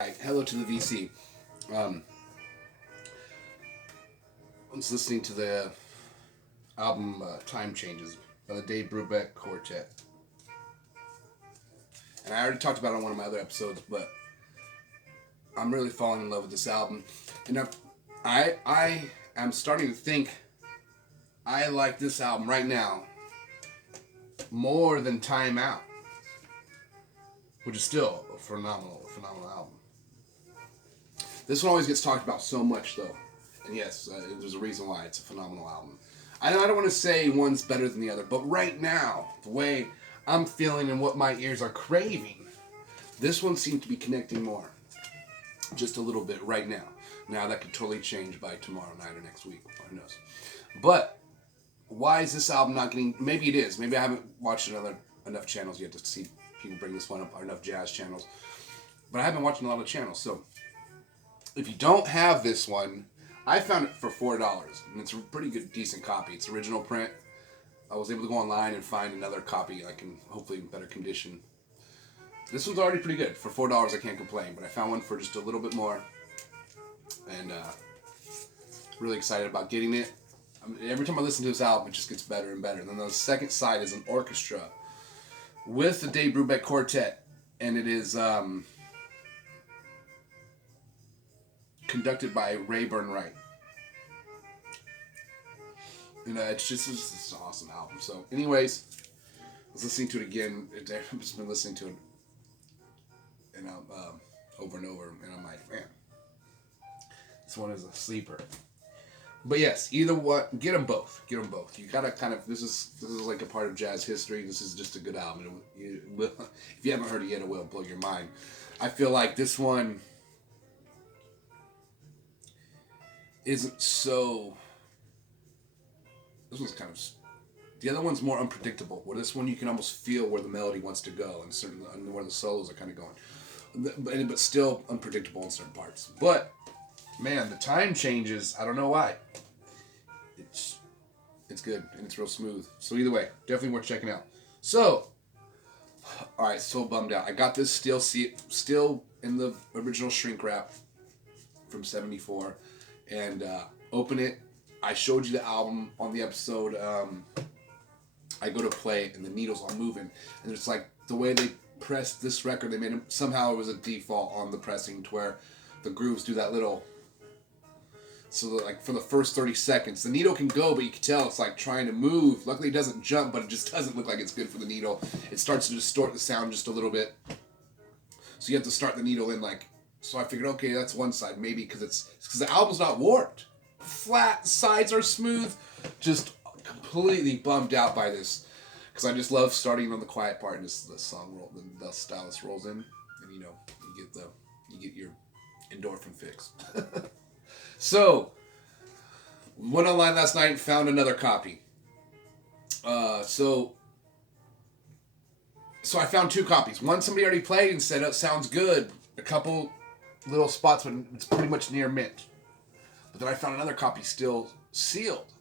Hi, hello to the VC. Um, I was listening to the album Time Changes by the Dave Brubeck Quartet. And I already talked about it on one of my other episodes, but I'm really falling in love with this album. And I am starting to think I like this album right now more than Time Out, which is still a phenomenal album. This one always gets talked about so much, though. And yes, there's a reason why it's a phenomenal album. I don't want to say one's better than the other, but right now, the way I'm feeling and what my ears are craving, this one seems to be connecting more. Just a little bit right now. Now, that could totally change by tomorrow night or next week. Who knows? But why is this album not getting... Maybe it is. Maybe I haven't watched enough channels yet to see people bring this one up, or enough jazz channels. But I have been watching a lot of channels, so... If you don't have this one, I found it for $4, and it's a pretty good, decent copy. It's original print. I was able to go online and find another copy I can hopefully in better condition. This one's already pretty good. For $4, I can't complain, but I found one for just a little bit more, and really excited about getting it. Every time I listen to this album, it just gets better and better. And then the second side is an orchestra with the Dave Brubeck Quartet, and it is... conducted by Rayburn Wright. It's just an awesome album. So, anyways, I was listening to it again. I've just been listening to it, and over and over, and I'm like, man, this one is a sleeper. But yes, either one, get them both. Get them both. You gotta kind of. This is like a part of jazz history. This is just a good album. If you haven't heard it yet, it will blow your mind. I feel like this one isn't so... This one's kind of... The other one's more unpredictable, where this one you can almost feel where the melody wants to go, and where the solos are kind of going. But still unpredictable in certain parts. But, man, the time changes. I don't know why. It's good, and it's real smooth. So either way, definitely worth checking out. So, alright, so bummed out. I got this still in the original shrink wrap from 74. And open it. I showed you the album on the episode. I go to play it, and the needles are moving. And it's like the way they pressed this record, they made it, somehow it was a default on the pressing to where the grooves do that little... So that, like, for the first 30 seconds, the needle can go, but you can tell it's like trying to move. Luckily it doesn't jump, but it just doesn't look like it's good for the needle. It starts to distort the sound just a little bit. So you have to start the needle in like... So I figured, okay, that's one side. Maybe because the album's not warped. Flat, sides are smooth. Just completely bummed out by this. Because I just love starting on the quiet part and just the song roll, the stylus rolls in. And you get your endorphin fix. So, went online last night and found another copy. So I found two copies. One somebody already played and said, it sounds good. A couple little spots, but it's pretty much near mint. But then I found another copy still sealed,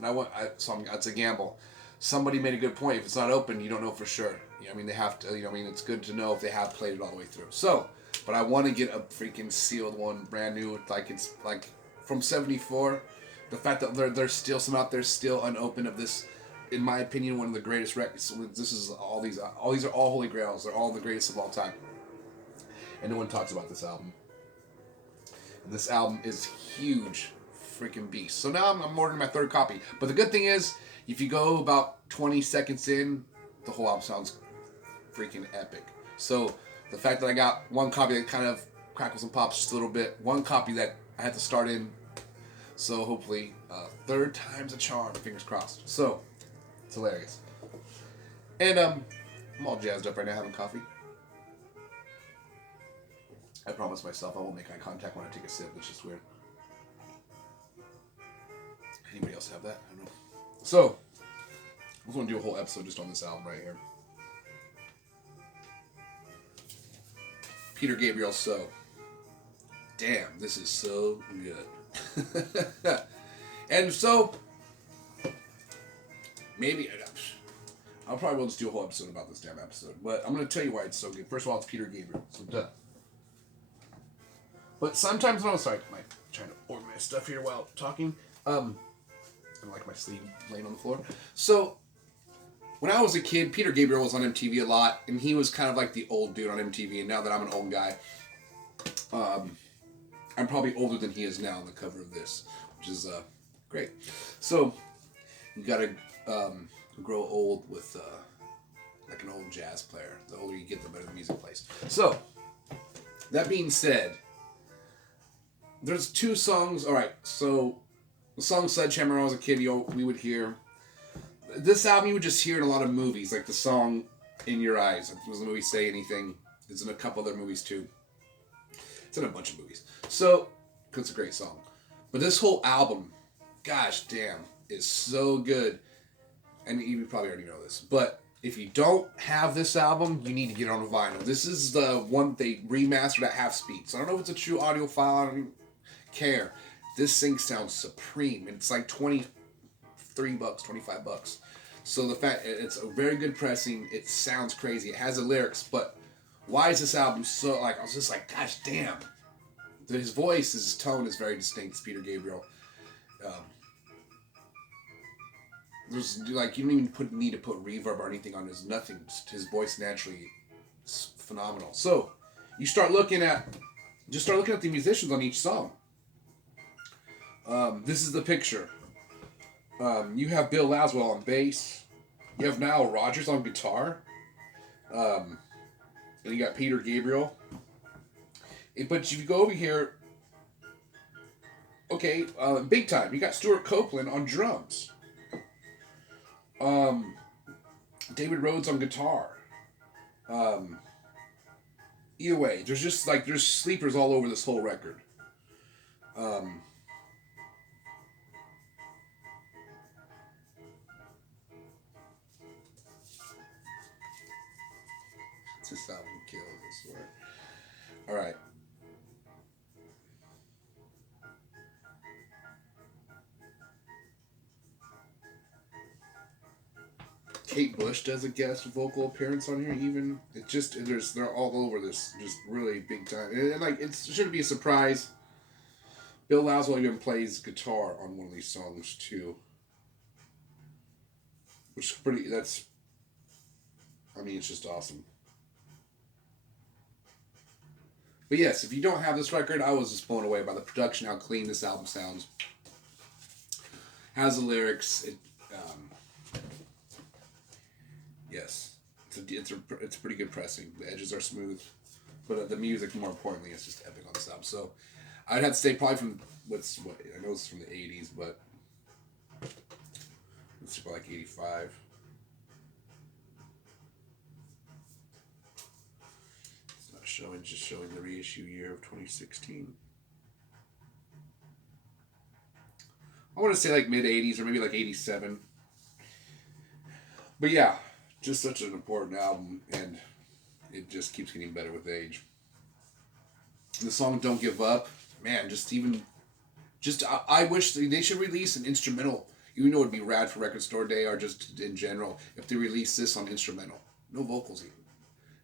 and it's a gamble. Somebody made a good point. If it's not open, you don't know for sure. They have to. It's good to know if they have played it all the way through. So, but I want to get a freaking sealed one, brand new, like it's like from '74. The fact that there's still some out there still unopened of this, in my opinion, one of the greatest records. This is all these are all holy grails. They're all the greatest of all time. And no one talks about this album. And this album is huge freaking beast. So now I'm ordering my third copy. But the good thing is, if you go about 20 seconds in, the whole album sounds freaking epic. So the fact that I got one copy that kind of crackles and pops just a little bit, one copy that I had to start in. So hopefully, third time's a charm, fingers crossed. So, it's hilarious. And I'm all jazzed up right now having coffee. I promised myself I won't make eye contact when I take a sip. It's just weird. Anybody else have that? I don't know. So, I was going to do a whole episode just on this album right here. Peter Gabriel, So. Damn, this is so good. And so, maybe... I'll probably will just do a whole episode about this damn episode. But I'm going to tell you why it's so good. First of all, it's Peter Gabriel. So, duh. But sometimes when I was sorry, I'm trying to organize stuff here while talking. I like my sleeve laying on the floor. So when I was a kid, Peter Gabriel was on MTV a lot, and he was kind of like the old dude on MTV. And now that I'm an old guy, I'm probably older than he is now on the cover of this, which is great. So you gotta grow old with like an old jazz player. The older you get, the better the music plays. So that being said, there's 2 songs. All right, so the song Sledgehammer when I was a kid, we would hear. This album you would just hear in a lot of movies, like the song In Your Eyes. It was the movie Say Anything. It's in a couple other movies too. It's in a bunch of movies. So, because it's a great song. But this whole album, gosh damn, is so good. And you probably already know this. But if you don't have this album, you need to get it on vinyl. This is the one they remastered at half speed. So I don't know if it's a true audio file. I don't care. This thing sounds supreme. And it's like $23, $25. So the fact it's a very good pressing. It sounds crazy. It has the lyrics, but why is this album so like? I was just like, gosh damn. His voice, his tone is very distinct. It's Peter Gabriel. There's like you don't even need to put reverb or anything on. There's nothing. Just his voice naturally is phenomenal. So you start looking at the musicians on each song. This is the picture. You have Bill Laswell on bass. You have Nile Rodgers on guitar. And you got Peter Gabriel. But if you go over here, okay, big time. You got Stuart Copeland on drums. David Rhodes on guitar. Either way, there's sleepers all over this whole record. This album kills, I swear. Alright. Kate Bush does a guest vocal appearance on here even. They're all over this, just really big time. And like, it shouldn't be a surprise. Bill Laswell even plays guitar on one of these songs too. Which is it's just awesome. But yes, if you don't have this record, I was just blown away by the production, how clean this album sounds. Has the lyrics. Yes, it's pretty good pressing. The edges are smooth, but the music, more importantly, is just epic on this album. So I'd have to say probably from I know it's from the '80s, but it's like '85. Just showing the reissue year of 2016. I want to say like mid 80s or maybe like 87. But yeah, just such an important album, and it just keeps getting better with age. The song "Don't Give Up," man, I wish they should release an instrumental. You know, it'd be rad for Record Store Day or just in general if they release this on instrumental, no vocals even.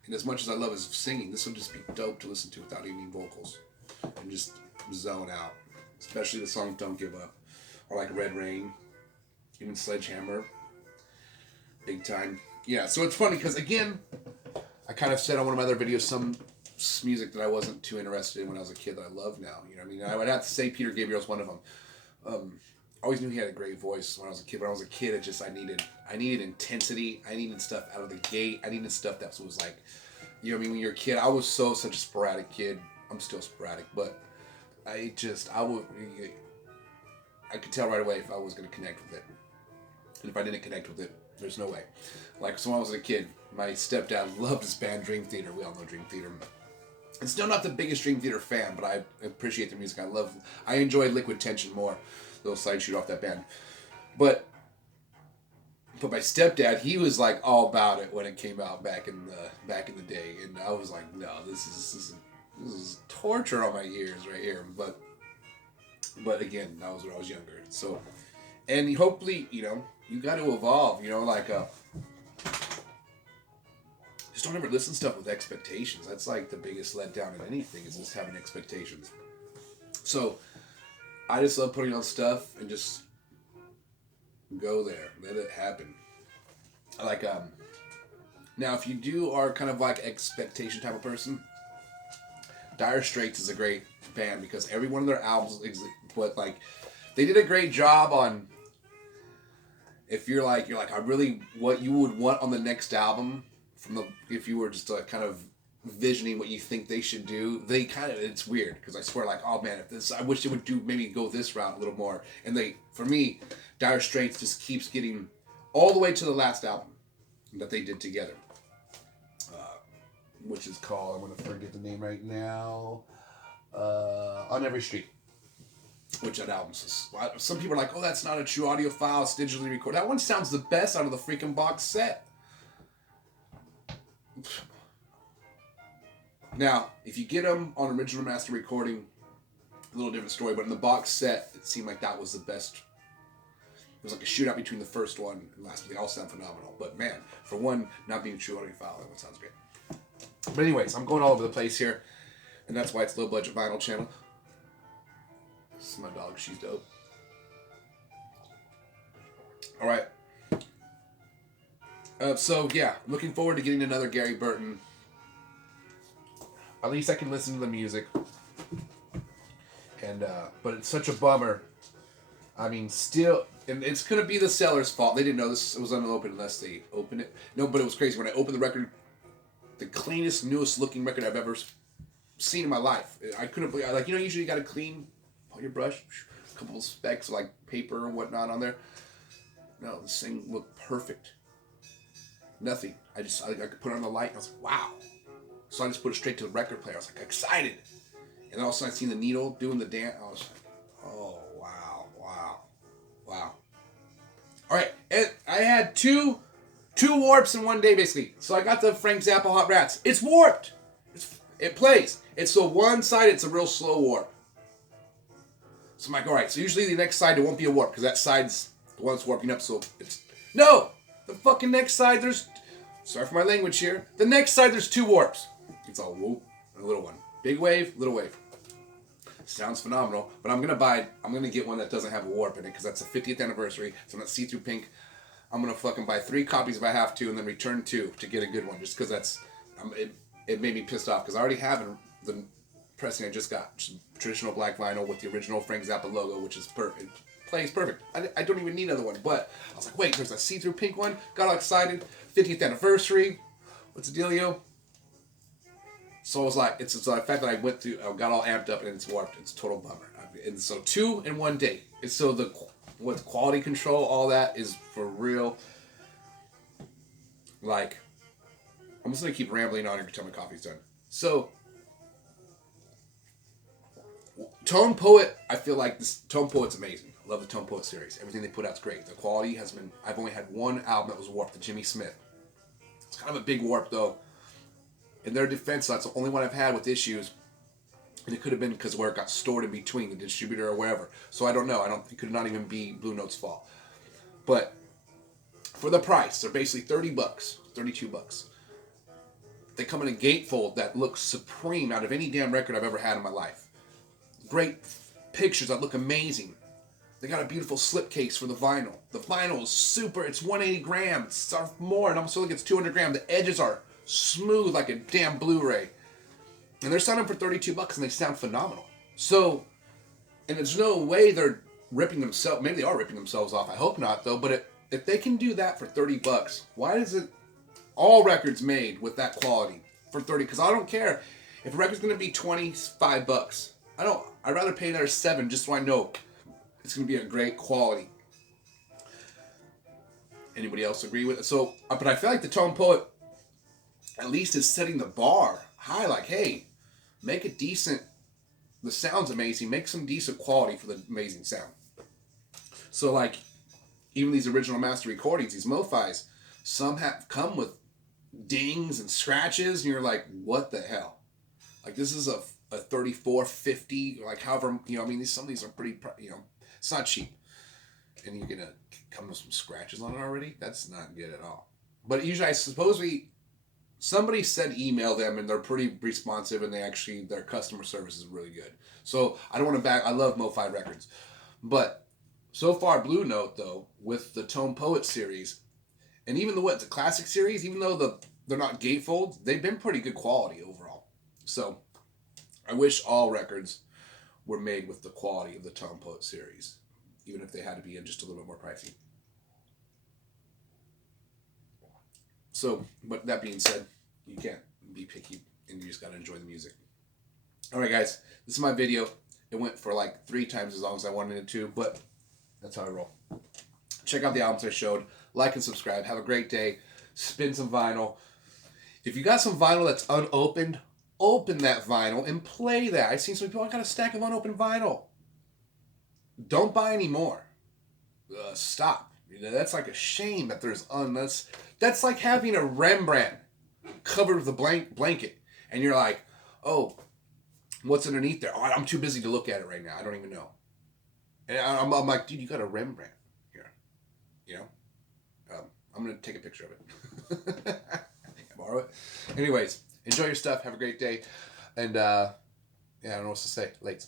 And as much as I love his singing, this would just be dope to listen to without any vocals. And just zone out. Especially the song Don't Give Up. Or like Red Rain. Even Sledgehammer. Big time. Yeah, so it's funny because, again, I kind of said on one of my other videos some music that I wasn't too interested in when I was a kid that I love now. You know what I mean? I would have to say Peter Gabriel's one of them. I always knew he had a great voice when I was a kid. When I was a kid, I needed intensity. I needed stuff out of the gate. I needed stuff that was like, you know what I mean? When you're a kid, I was such a sporadic kid. I'm still sporadic, but I could tell right away if I was going to connect with it. And if I didn't connect with it, there's no way. Like, so when I was a kid, my stepdad loved his band Dream Theater. We all know Dream Theater. I'm still not the biggest Dream Theater fan, but I appreciate their music. I enjoy Liquid Tension more. Little side shoot off that band. But my stepdad, he was like all about it when it came out back in the day, and I was like, no, this is torture on my ears right here. But again, that was when I was younger. So, and hopefully, you got to evolve. Like just don't ever listen to stuff with expectations. That's like the biggest letdown in anything, is just having expectations. So I just love putting on stuff and just go there, let it happen. Like now, if you are kind of like expectation type of person, Dire Straits is a great band because every one of their albums, but like they did a great job on. If you're like I really what you would want on the next album if you were just kind of visioning what you think they should do, they kind of, it's weird because I swear, like, oh man, if this, I wish they would do, maybe go this route a little more. And for me, Dire Straits just keeps getting all the way to the last album that they did together, which is called, I'm going to forget the name right now, On Every Street. Which that album is. Some people are like, oh, that's not a true audio file, it's digitally recorded. That one sounds the best out of the freaking box set. Now, if you get them on original master recording, a little different story, but in the box set, it seemed like that was the best. It was like a shootout between the first one and last one. They all sound phenomenal. But man, for one not being a true audio file, that one sounds great. But anyways, I'm going all over the place here, and that's why it's Low Budget Vinyl Channel. This is my dog. She's dope. All right. So yeah, looking forward to getting another Gary Burton. At least I can listen to the music. And but it's such a bummer. I mean, still, and it's gonna be the seller's fault. They didn't know this was unopened unless they opened it. No, but it was crazy when I opened the record. The cleanest, newest looking record I've ever seen in my life. I couldn't believe. Like, usually you got to clean all your brush, a couple of specks of like paper or whatnot on there. No, this thing looked perfect. Nothing. I could put it on the light and I was like, wow. So I just put it straight to the record player. I was like excited. And then all of a sudden I seen the needle doing the dance. I was like, oh, wow. All right. And I had two warps in one day, basically. So I got the Frank Zappa Hot Rats. It's warped. It plays. It's so one side, it's a real slow warp. So I'm like, all right. So usually the next side, it won't be a warp because that side's the one that's warping up. So it's, no, the fucking next side, sorry for my language here. The next side, there's two warps. It's all whoop, and a little one. Big wave, little wave. Sounds phenomenal, but I'm going to get one that doesn't have a warp in it because that's the 50th anniversary. So I'm not see-through pink. I'm going to fucking buy 3 copies if I have to and then return 2 to get a good one just because it made me pissed off because I already have the pressing I just got. Just traditional black vinyl with the original Frank Zappa logo, which is perfect. It plays perfect. I don't even need another one, but I was like, wait, there's a see-through pink one. Got all excited. 50th anniversary. What's the dealio? So I was like, it's the fact that I got all amped up and it's warped. It's a total bummer. And so 2 in one day. And so with quality control, all that is for real. Like, I'm just going to keep rambling on every time my coffee's done. So, Tone Poet, I feel like Tone Poet's amazing. I love the Tone Poet series. Everything they put out's great. The quality has been, I've only had one album that was warped, the Jimmy Smith. It's kind of a big warp though. In their defense, that's the only one I've had with issues. And it could have been because where it got stored in between the distributor or wherever. So I don't know. It could not even be Blue Note's fault. But for the price, they're basically $30, $32. They come in a gatefold that looks supreme out of any damn record I've ever had in my life. Great pictures that look amazing. They got a beautiful slipcase for the vinyl. The vinyl is super. It's 180 grams. It's more, and I'm still like it's 200 grams. The edges are smooth like a damn Blu-ray. And they're selling for $32 and they sound phenomenal. So, and there's no way they're ripping themselves, maybe they are ripping themselves off, I hope not though, but if they can do that for $30, why is it all records made with that quality for $30? Because I don't care if a record's going to be $25. I'd rather pay another $7 just so I know it's going to be a great quality. Anybody else agree with it? So, but I feel like the Tone Poet at least is setting the bar high, like, hey, make it decent. The sound's amazing. Make some decent quality for the amazing sound. So, like, even these original master recordings, these MoFis, some have come with dings and scratches, and you're like, what the hell? Like, this is a 3450, like, however, I mean, some of these are pretty, it's not cheap. And you're going to come with some scratches on it already? That's not good at all. But usually, somebody said email them, and they're pretty responsive, and their customer service is really good. So I don't want to back. I love Mo-Fi Records, but so far Blue Note though with the Tone Poet series, and even the classic series, even though they're not gatefolds, they've been pretty good quality overall. So I wish all records were made with the quality of the Tone Poet series, even if they had to be in just a little bit more pricey. So, but that being said, you can't be picky, and you just gotta enjoy the music. All right, guys, this is my video. It went for like 3 times as long as I wanted it to, but that's how I roll. Check out the albums I showed. Like and subscribe. Have a great day. Spin some vinyl. If you got some vinyl that's unopened, open that vinyl and play that. I've seen some people, I got a stack of unopened vinyl. Don't buy any more. Stop. That's like a shame that there's that's like having a Rembrandt covered with a blanket, and you're like, oh, what's underneath there? Oh, I'm too busy to look at it right now. I don't even know. And I'm like, dude, you got a Rembrandt here. You know? I'm going to take a picture of it. Can I borrow it? Anyways, enjoy your stuff. Have a great day. And, yeah, I don't know what to say. Bye.